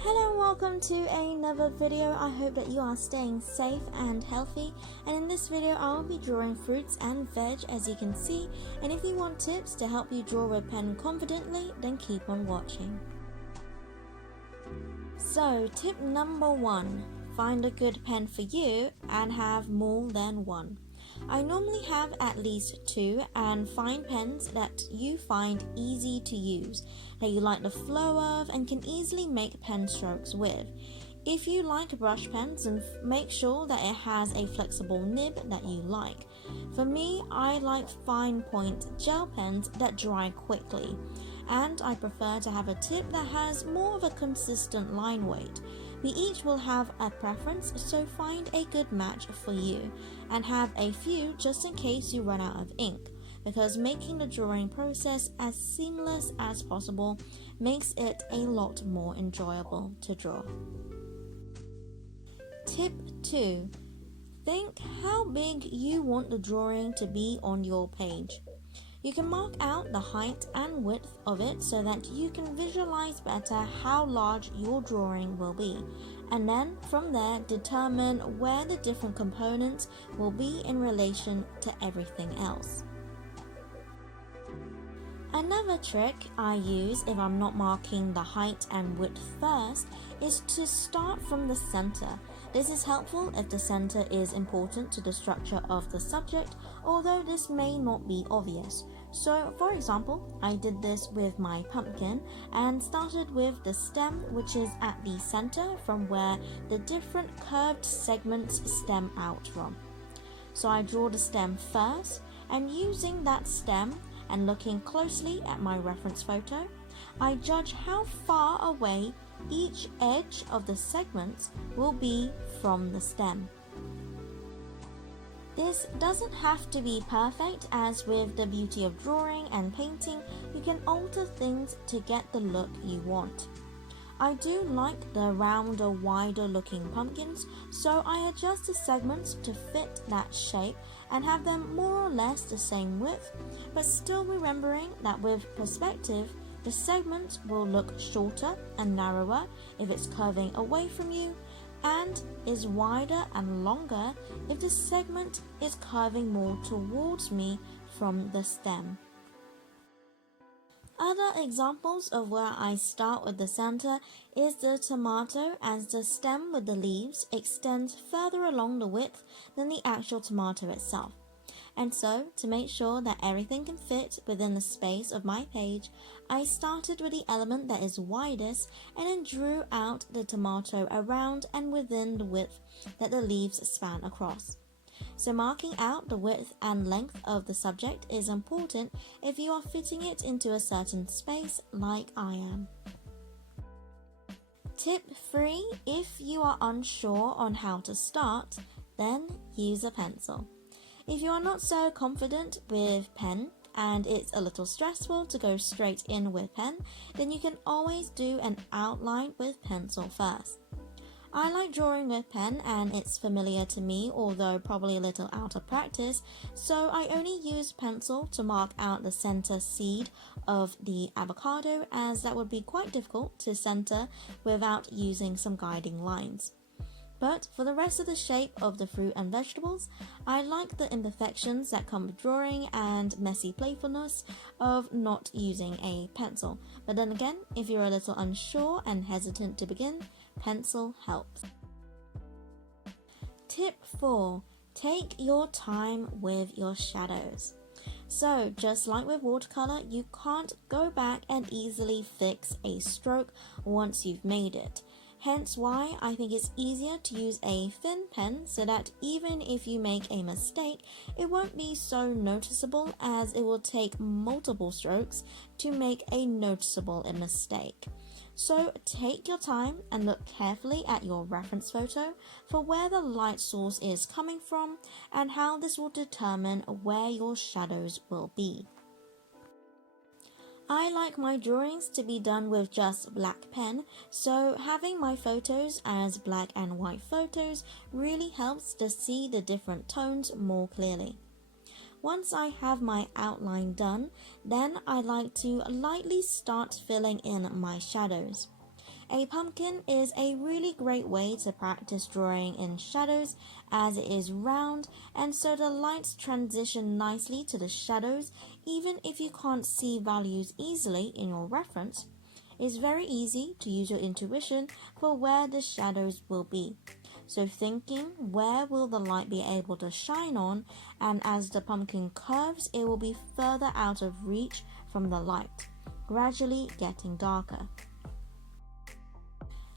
Hello and welcome to another video. I hope that you are staying safe and healthy, and in this video I will be drawing fruits and veg, as you can see, and if you want tips to help you draw a pen confidently, then keep on watching. So tip number 1, find a good pen for you and have more than one. I normally have at least 2 and find pens that you find easy to use, that you like the flow of and can easily make pen strokes with. If you like brush pens, then make sure that it has a flexible nib that you like. For me, I like fine point gel pens that dry quickly, and I prefer to have a tip that has more of a consistent line weight. We each will have a preference, so find a good match for you and have a few just in case you run out of ink, because making the drawing process as seamless as possible makes it a lot more enjoyable to draw. Tip 2. Think how big you want the drawing to be on your page. You can mark out the height and width of it so that you can visualize better how large your drawing will be, and then from there determine where the different components will be in relation to everything else. Another trick I use if I'm not marking the height and width first is to start from the center. This is helpful if the center is important to the structure of the subject, although this may not be obvious. So, for example, I did this with my pumpkin and started with the stem, which is at the center from where the different curved segments stem out from. So I draw the stem first, and using that stem and looking closely at my reference photo, I judge how far away each edge of the segments will be from the stem. This doesn't have to be perfect, as with the beauty of drawing and painting, you can alter things to get the look you want. I do like the rounder, wider looking pumpkins, so I adjust the segments to fit that shape and have them more or less the same width, but still remembering that with perspective, the segment will look shorter and narrower if it's curving away from you, and is wider and longer if the segment is curving more towards me from the stem. Other examples of where I start with the center is the tomato, as the stem with the leaves extends further along the width than the actual tomato itself. And so, to make sure that everything can fit within the space of my page, I started with the element that is widest and then drew out the tomato around and within the width that the leaves span across. So marking out the width and length of the subject is important if you are fitting it into a certain space like I am. Tip 3. If you are unsure on how to start, then use a pencil. If you are not so confident with pen and it's a little stressful to go straight in with pen, then you can always do an outline with pencil first. I like drawing with pen and it's familiar to me, although probably a little out of practice, so I only use pencil to mark out the center seed of the avocado, as that would be quite difficult to center without using some guiding lines. But for the rest of the shape of the fruit and vegetables, I like the imperfections that come with drawing and messy playfulness of not using a pencil. But then again, if you're a little unsure and hesitant to begin, pencil helps. Tip 4. Take your time with your shadows. So, just like with watercolor, you can't go back and easily fix a stroke once you've made it. Hence why I think it's easier to use a thin pen, so that even if you make a mistake, it won't be so noticeable, as it will take multiple strokes to make a noticeable mistake. So take your time and look carefully at your reference photo for where the light source is coming from and how this will determine where your shadows will be. I like my drawings to be done with just black pen, so having my photos as black and white photos really helps to see the different tones more clearly. Once I have my outline done, then I like to lightly start filling in my shadows. A pumpkin is a really great way to practice drawing in shadows as it is round and so the lights transition nicely to the shadows even if you can't see values easily in your reference. It's very easy to use your intuition for where the shadows will be. So thinking where will the light be able to shine on, and as the pumpkin curves it will be further out of reach from the light, gradually getting darker.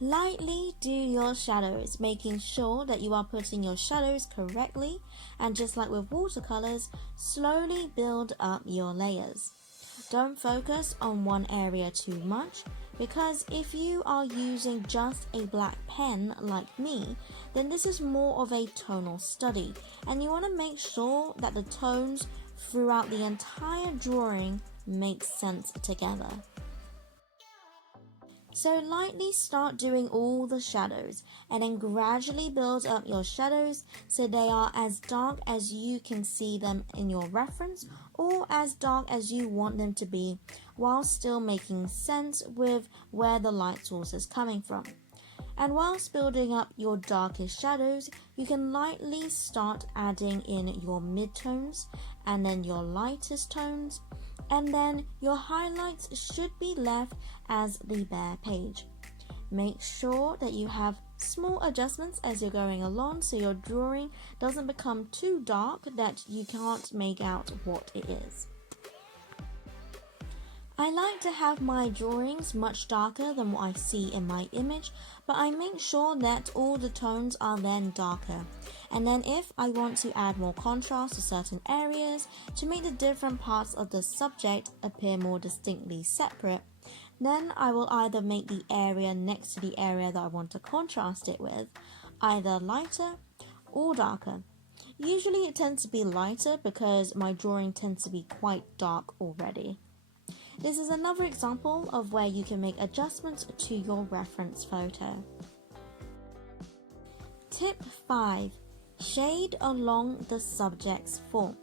Lightly do your shadows, making sure that you are putting your shadows correctly, and just like with watercolors, slowly build up your layers. Don't focus on one area too much, because if you are using just a black pen like me, then this is more of a tonal study, and you want to make sure that the tones throughout the entire drawing make sense together. So lightly start doing all the shadows and then gradually build up your shadows so they are as dark as you can see them in your reference or as dark as you want them to be while still making sense with where the light source is coming from. And whilst building up your darkest shadows, you can lightly start adding in your midtones and then your lightest tones, and then your highlights should be left as the bare page. Make sure that you have small adjustments as you're going along so your drawing doesn't become too dark that you can't make out what it is. I like to have my drawings much darker than what I see in my image, but I make sure that all the tones are then darker. And then if I want to add more contrast to certain areas to make the different parts of the subject appear more distinctly separate, then I will either make the area next to the area that I want to contrast it with either lighter or darker. Usually it tends to be lighter because my drawing tends to be quite dark already. This is another example of where you can make adjustments to your reference photo. Tip 5. Shade along the subject's form.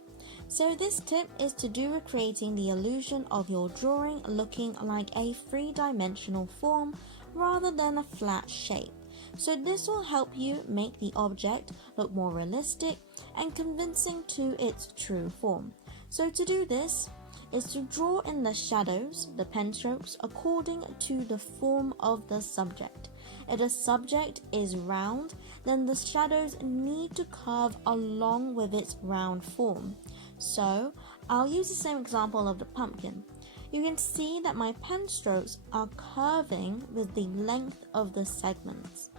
So this tip is to do with creating the illusion of your drawing looking like a three-dimensional form rather than a flat shape. So this will help you make the object look more realistic and convincing to its true form. So to do this, is to draw in the shadows, the pen strokes, according to the form of the subject. If the subject is round, then the shadows need to curve along with its round form. So, I'll use the same example of the pumpkin. You can see that my pen strokes are curving with the length of the segments.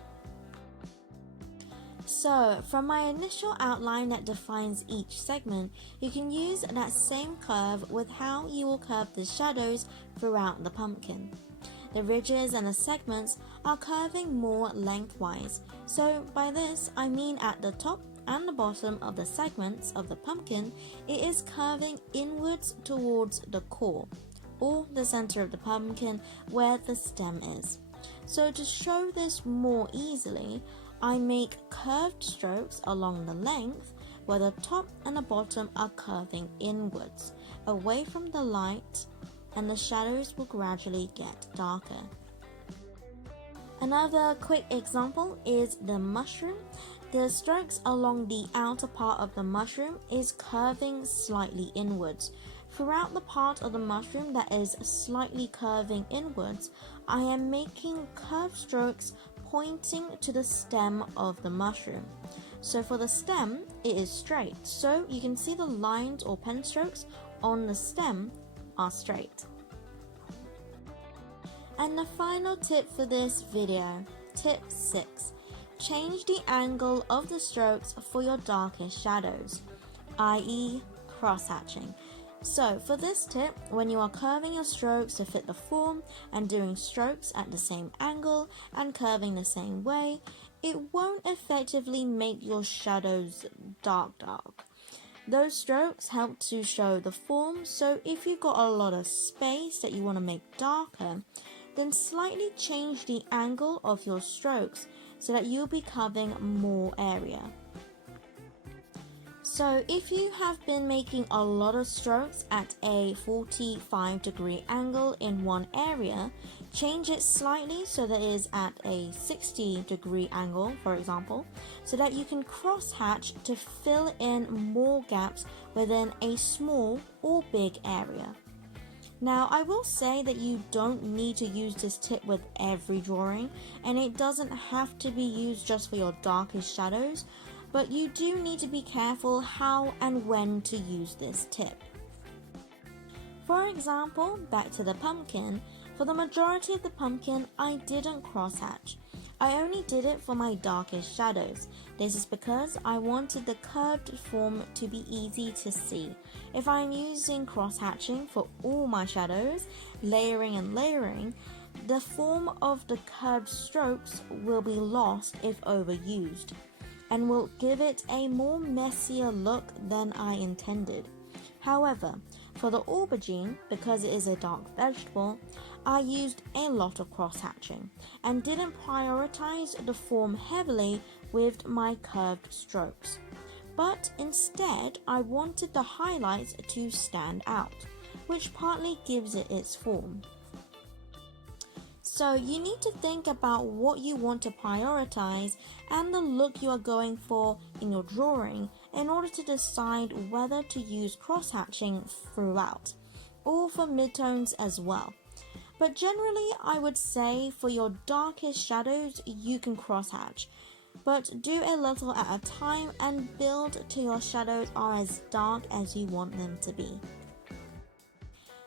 So, from my initial outline that defines each segment, you can use that same curve with how you will curve the shadows throughout the pumpkin. The ridges and the segments are curving more lengthwise, so by this I mean at the top and the bottom of the segments of the pumpkin, it is curving inwards towards the core, or the center of the pumpkin where the stem is. So to show this more easily, I make curved strokes along the length where the top and the bottom are curving inwards, away from the light, and the shadows will gradually get darker. Another quick example is the mushroom. The strokes along the outer part of the mushroom is curving slightly inwards. Throughout the part of the mushroom that is slightly curving inwards, I am making curved strokes pointing to the stem of the mushroom. So for the stem, it is straight. So you can see the lines or pen strokes on the stem are straight. And the final tip for this video, tip 6. Change the angle of the strokes for your darkest shadows, i.e. cross-hatching. So for this tip, when you are curving your strokes to fit the form and doing strokes at the same angle and curving the same way, it won't effectively make your shadows dark. Those strokes help to show the form, so if you've got a lot of space that you want to make darker, then slightly change the angle of your strokes so that you'll be covering more area. So if you have been making a lot of strokes at a 45-degree angle in one area, Change it slightly so that it is at a 60-degree angle, for example, so that you can cross-hatch to fill in more gaps within a small or big area. Now, I will say that you don't need to use this tip with every drawing, and it doesn't have to be used just for your darkest shadows, but you do need to be careful how and when to use this tip. For example, back to the pumpkin, for the majority of the pumpkin, I didn't crosshatch. I only did it for my darkest shadows. This is because I wanted the curved form to be easy to see. If I'm using crosshatching for all my shadows, layering and layering, the form of the curved strokes will be lost if overused, and will give it a more messier look than I intended. However, for the aubergine, because it is a dark vegetable, I used a lot of cross-hatching and didn't prioritize the form heavily with my curved strokes. But instead, I wanted the highlights to stand out, which partly gives it its form. So you need to think about what you want to prioritize and the look you are going for in your drawing in order to decide whether to use cross-hatching throughout, or for midtones as well. But generally, I would say for your darkest shadows, you can cross-hatch, but do a little at a time and build till your shadows are as dark as you want them to be.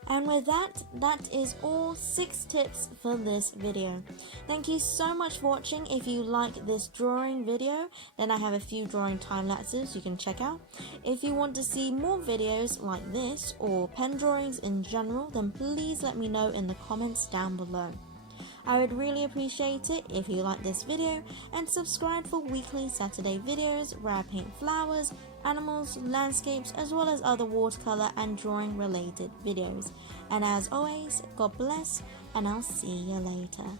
And with that is all 6 tips for this video. Thank you so much for watching. If you like this drawing video, then I have a few drawing time lapses you can check out. If you want to see more videos like this or pen drawings in general, then please let me know in the comments down below. I would really appreciate it if you like this video and subscribe for weekly Saturday videos where I paint flowers, animals, landscapes, as well as other watercolor and drawing related videos. And as always, God bless, and I'll see you later.